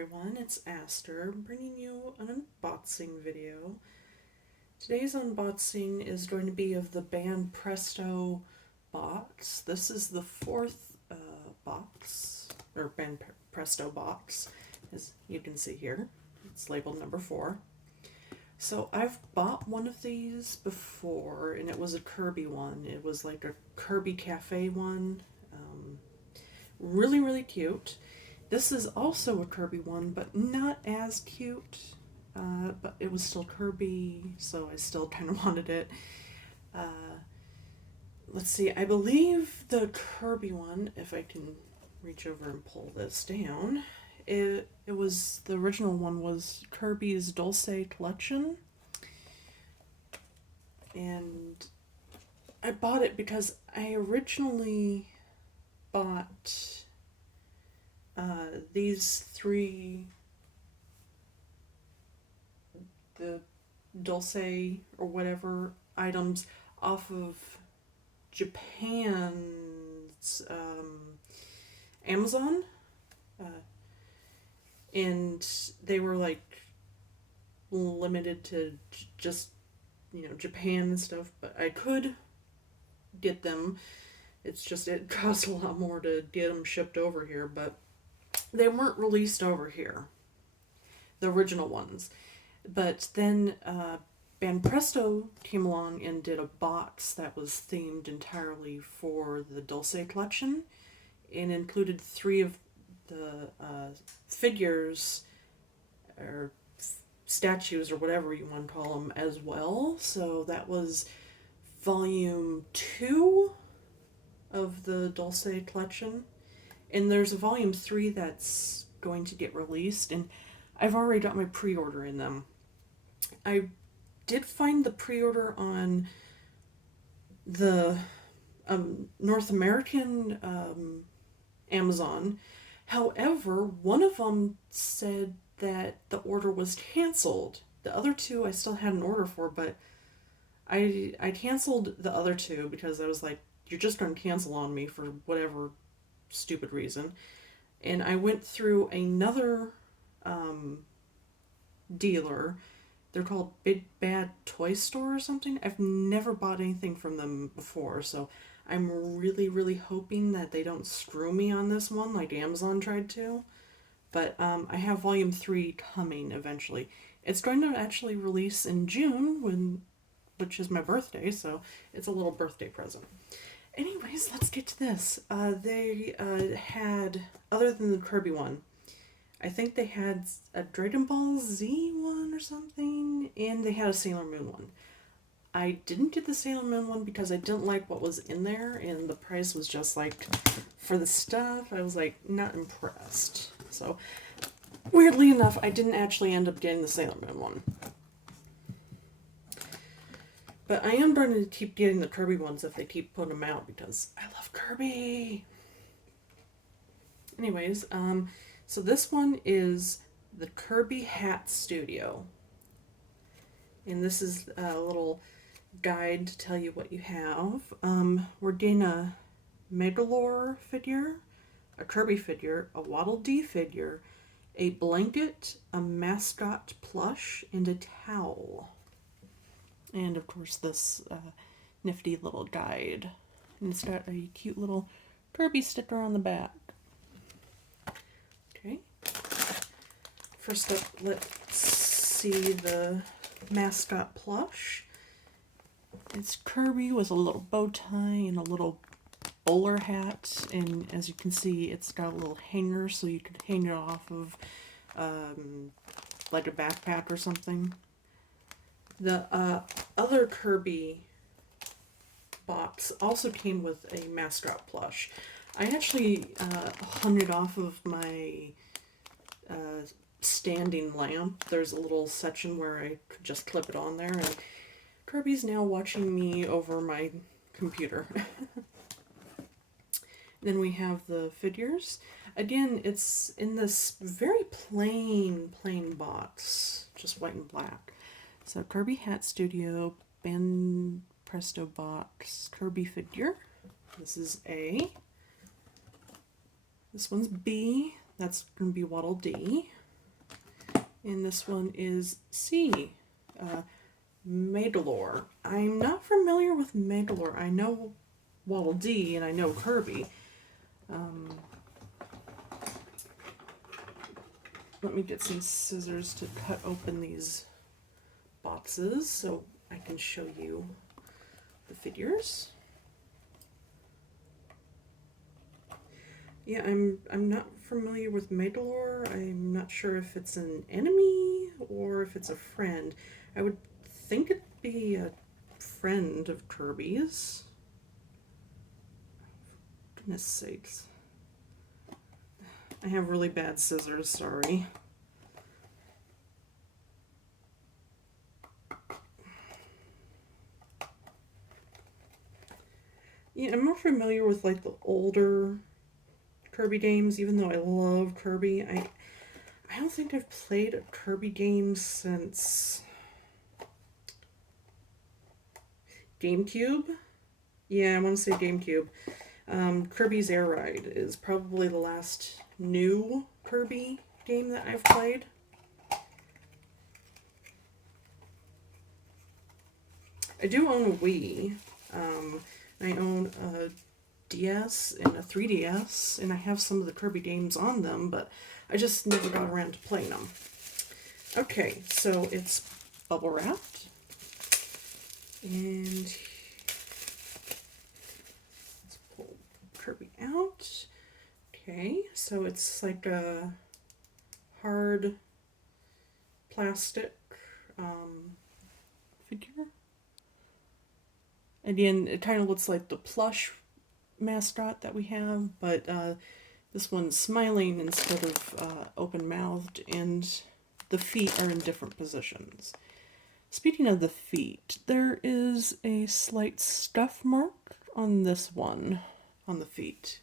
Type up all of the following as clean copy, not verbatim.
everyone, it's Aster bringing you an unboxing video. Today's unboxing is going to be of the Banpresto box. This is the fourth box, or Banpresto box, as you can see here. It's labeled number 4. So I've bought one of these before, and it was a Kirby one. It was like a Kirby Cafe one. Really, really cute. This is also a Kirby one, but not as cute. But it was still Kirby, so I still kind of wanted it. Let's see, I believe the Kirby one, if I can reach over and pull this down, the original one was Kirby's Dulce Collection. And I bought it because I originally bought these 3, the Dulce or whatever items off of Japan's Amazon, and they were like limited to just Japan and stuff, but I could get them. It's just it costs a lot more to get them shipped over here, but they weren't released over here, the original ones. But then Banpresto came along and did a box that was themed entirely for the Dulce collection, and included 3 of the figures, or statues, or whatever you want to call them, as well. So that was volume 2 of the Dulce collection, and there's a volume 3 that's going to get released, and I've already got my pre-order in them. I did find the pre-order on the North American Amazon. However, one of them said that the order was canceled. The other 2 I still had an order for, but I canceled the other 2 because I was like, you're just going to cancel on me for whatever stupid reason. And I went through another dealer. They're called Big Bad Toy Store or something. I've never bought anything from them before, so I'm really, really hoping that they don't screw me on this one like Amazon tried to. But I have volume 3 coming eventually. It's going to actually release in June, which is my birthday, so it's a little birthday present. Anyways, let's get to this. They had, other than the Kirby one, I think they had a Dragon Ball Z one or something, and they had a Sailor Moon one. I didn't get the Sailor Moon one because I didn't like what was in there, and the price was just like, for the stuff, I was like, not impressed. So, weirdly enough, I didn't actually end up getting the Sailor Moon one. But I am going to keep getting the Kirby ones if they keep putting them out, because I love Kirby. Anyways, so this one is the Kirby Hat Studio. And this is a little guide to tell you what you have. We're getting a Megalore figure, a Kirby figure, a Waddle Dee figure, a blanket, a Mascot Plush, and a towel. And of course this nifty little guide. And it's got a cute little Kirby sticker on the back. Okay. First up, let's see the Mascot Plush. It's Kirby with a little bow tie and a little bowler hat. And as you can see, it's got a little hanger so you could hang it off of like a backpack or something. The other Kirby box also came with a Mascot Plush. I actually hung it off of my standing lamp. There's a little section where I could just clip it on there, and Kirby's now watching me over my computer. Then we have the figures. Again, it's in this very plain box, just white and black. So Kirby Hat Studio, Banpresto box, Kirby figure. This is A. This one's B. That's going to be Waddle Dee. And this one is C, Megalore. I'm not familiar with Megalore. I know Waddle Dee and I know Kirby. Let me get some scissors to cut open these boxes so I can show you the figures. Yeah, I'm not familiar with Megalore. I'm not sure if it's an enemy or if it's a friend. I would think it'd be a friend of Kirby's. For goodness sakes. I have really bad scissors, sorry. Yeah, I'm more familiar with like the older Kirby games, even though I love Kirby. I don't think I've played a Kirby game since GameCube. Yeah, I want to say GameCube. Kirby's Air Ride is probably the last new Kirby game that I've played. I do own a Wii. I own a DS and a 3DS, and I have some of the Kirby games on them, but I just never got around to playing them. Okay, so it's bubble wrapped. And let's pull Kirby out. Okay, so it's like a hard plastic figure. Again, it kind of looks like the plush mascot that we have, but this one's smiling instead of open-mouthed, and the feet are in different positions. Speaking of the feet, there is a slight scuff mark on this one, on the feet.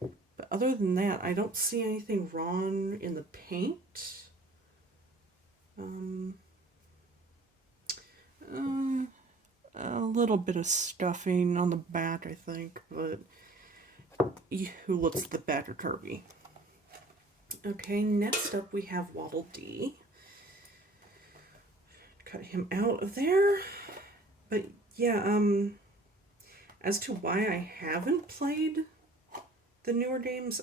But other than that, I don't see anything wrong in the paint. A little bit of stuffing on the back, I think, but who looks at the back of Kirby? Okay, next up we have Waddle Dee. Cut him out of there. But yeah, as to why I haven't played the newer games,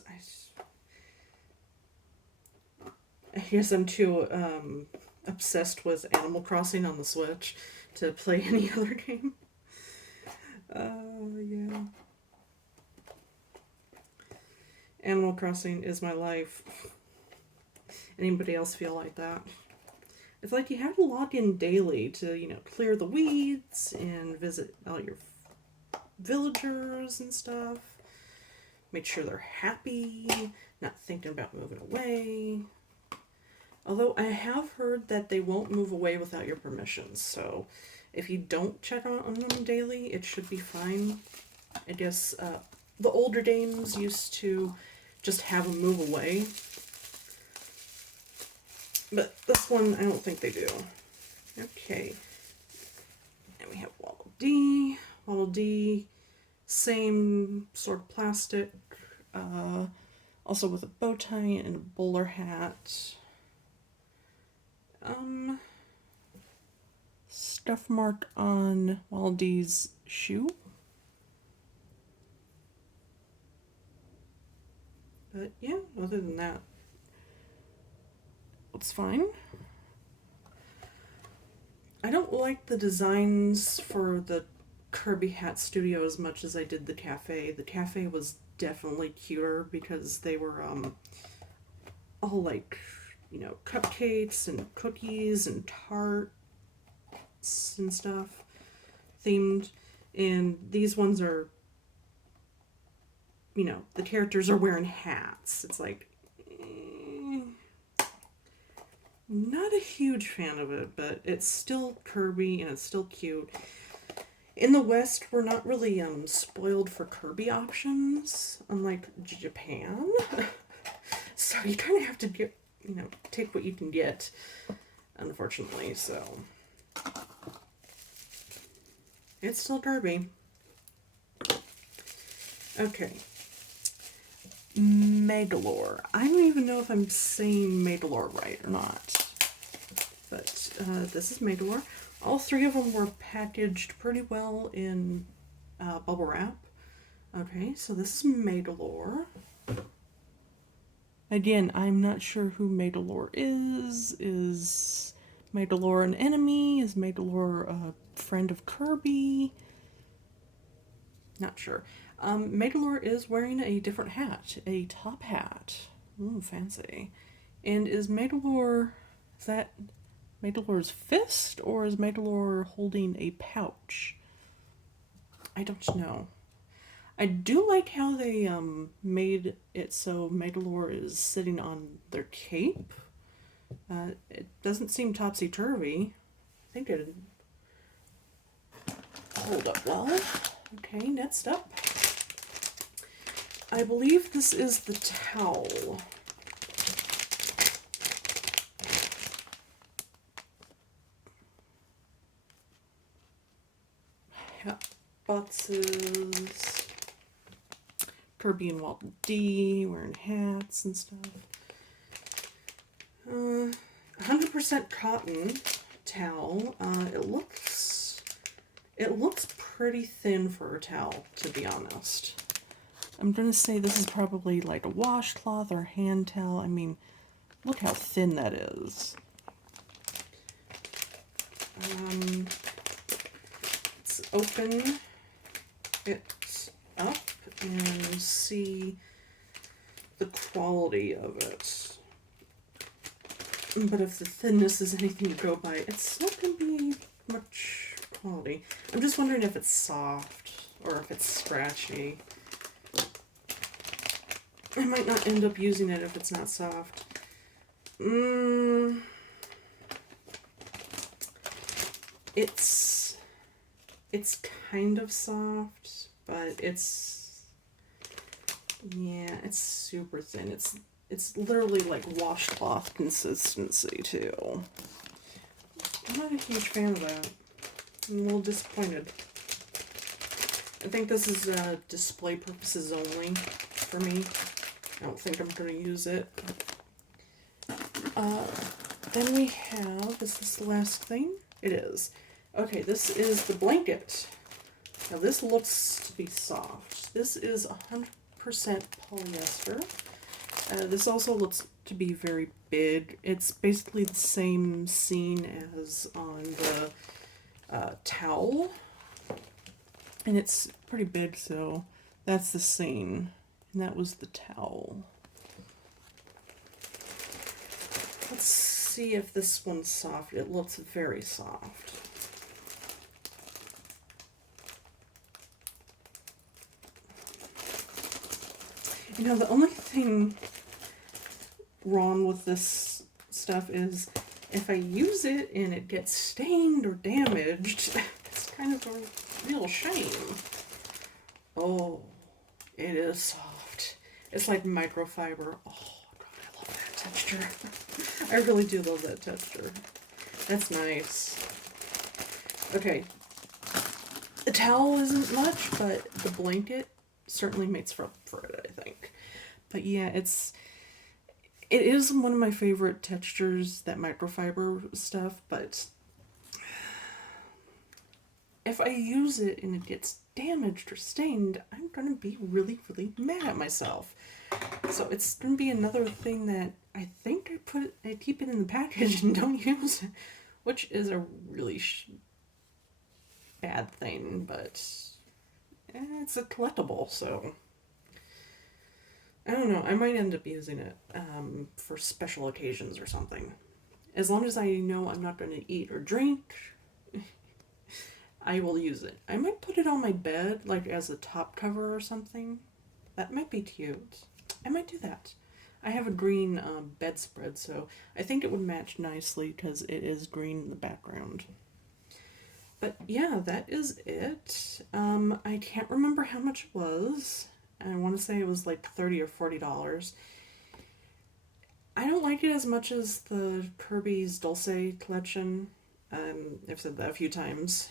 I guess I'm too obsessed with Animal Crossing on the Switch to play any other game. Yeah. Animal Crossing is my life. Anybody else feel like that? It's like you have to log in daily to, clear the weeds and visit all your villagers and stuff. Make sure they're happy, not thinking about moving away. Although I have heard that they won't move away without your permissions, so if you don't check on them daily, it should be fine. I guess the older games used to just have them move away, but this one I don't think they do. Okay, and we have Waddle Dee. Waddle Dee, same sort of plastic, also with a bow tie and a bowler hat. Scuff mark on Waddle Dee's shoe. But yeah, other than that, it's fine. I don't like the designs for the Kirby Hat Studio as much as I did the cafe. The cafe was definitely cuter because they were all like, cupcakes and cookies and tarts and stuff themed. And these ones are, the characters are wearing hats. It's like, not a huge fan of it, but it's still Kirby and it's still cute. In the West, we're not really spoiled for Kirby options, unlike Japan. So you kind of have to get, take what you can get, unfortunately. So it's still Kirby. Okay. Megalore. I don't even know if I'm saying Megalore right or not. but this is Megalore. All three of them were packaged pretty well in bubble wrap. Okay, so this is Megalore. Again, I'm not sure who Megalore is. Is Megalore an enemy? Is Megalore a friend of Kirby? Not sure. Megalore is wearing a different hat, a top hat. Ooh, fancy. And is that Megalore's fist, or is Megalore holding a pouch? I don't know. I do like how they made it so Megalore is sitting on their cape. It doesn't seem topsy-turvy. I think it hold up well. Okay, next up. I believe this is the towel. Hat boxes. Kirby and Walt D wearing hats and stuff. 100% cotton towel. It looks pretty thin for a towel, to be honest. I'm gonna say this is probably like a washcloth or hand towel. I mean, look how thin that is. Let's open it up and see the quality of it. But if the thinness is anything to go by, it's not going to be much quality. I'm just wondering if it's soft or if it's scratchy. I might not end up using it if it's not soft. It's kind of soft, but it's super thin. It's literally like washcloth consistency too. I'm not a huge fan of that. I'm a little disappointed. I think this is display purposes only for me. I don't think I'm going to use it. Then we have, is this the last thing? It is. Okay, this is the blanket. Now this looks to be soft. This is 100% polyester. This also looks to be very big. It's basically the same scene as on the towel. And it's pretty big, so that's the scene. And that was the towel. Let's see if this one's soft. It looks very soft. You know, the only thing wrong with this stuff is if I use it and it gets stained or damaged, it's kind of a real shame. Oh, it is soft. It's like microfiber. Oh, God, I love that texture. I really do love that texture. That's nice. Okay. The towel isn't much, but the blanket certainly makes up for it, I think. But yeah, it is one of my favorite textures, that microfiber stuff, but if I use it and it gets damaged or stained, I'm going to be really, really mad at myself. So it's going to be another thing that I think I keep it in the package and don't use it, which is a really bad thing, but it's a collectible, so I don't know. I might end up using it for special occasions or something. As long as I know I'm not going to eat or drink, I will use it. I might put it on my bed, like as a top cover or something. That might be cute. I might do that. I have a green bedspread, so I think it would match nicely because it is green in the background. But yeah, that is it. I can't remember how much it was. I want to say it was like $30 or $40. I don't like it as much as the Kirby's Dulce collection. I've said that a few times.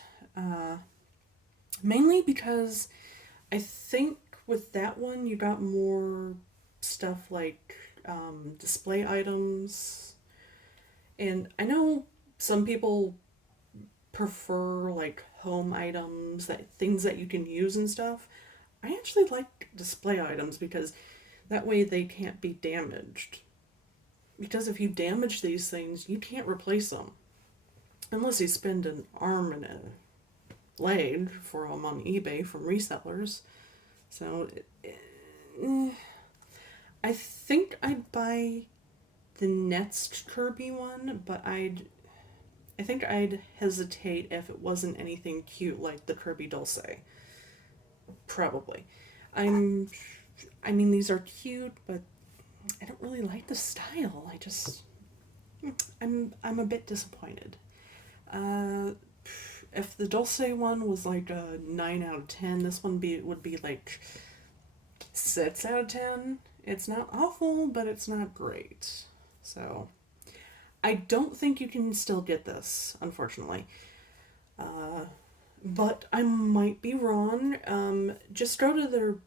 Mainly because I think with that one you got more stuff like display items. And I know some people prefer like home items, that things that you can use and stuff. I actually like display items because that way they can't be damaged. Because if you damage these things, you can't replace them. Unless you spend an arm and a leg for them on eBay from resellers. So, eh, I think I'd buy the next Kirby one, but I think I'd hesitate if it wasn't anything cute like the Kirby Dulce. Probably. I'm I mean these are cute, but I don't really like the style. I'm a bit disappointed. Uh if the Dulce one was like a 9 out of 10, this one would be like 6 out of 10. It's not awful, but it's not great. So, I don't think you can still get this, unfortunately. Uh, but I might be wrong. Just go to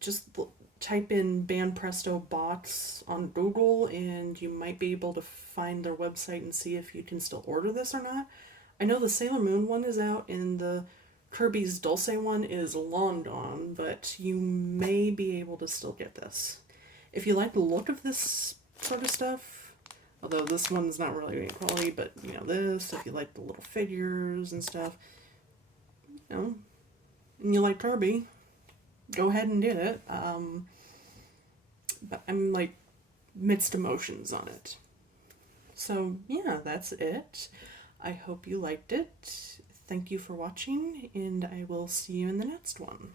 just type in Banpresto box on Google, and you might be able to find their website and see if you can still order this or not. I know the Sailor Moon one is out, and the Kirby's Dulce one is long gone, but you may be able to still get this. If you like the look of this sort of stuff, although this one's not really great quality, but you know, this, if you like the little figures and stuff, you know, and you like Kirby, go ahead and get it. But I'm like mixed emotions on it. So yeah, that's it. I hope you liked it. Thank you for watching, and I will see you in the next one.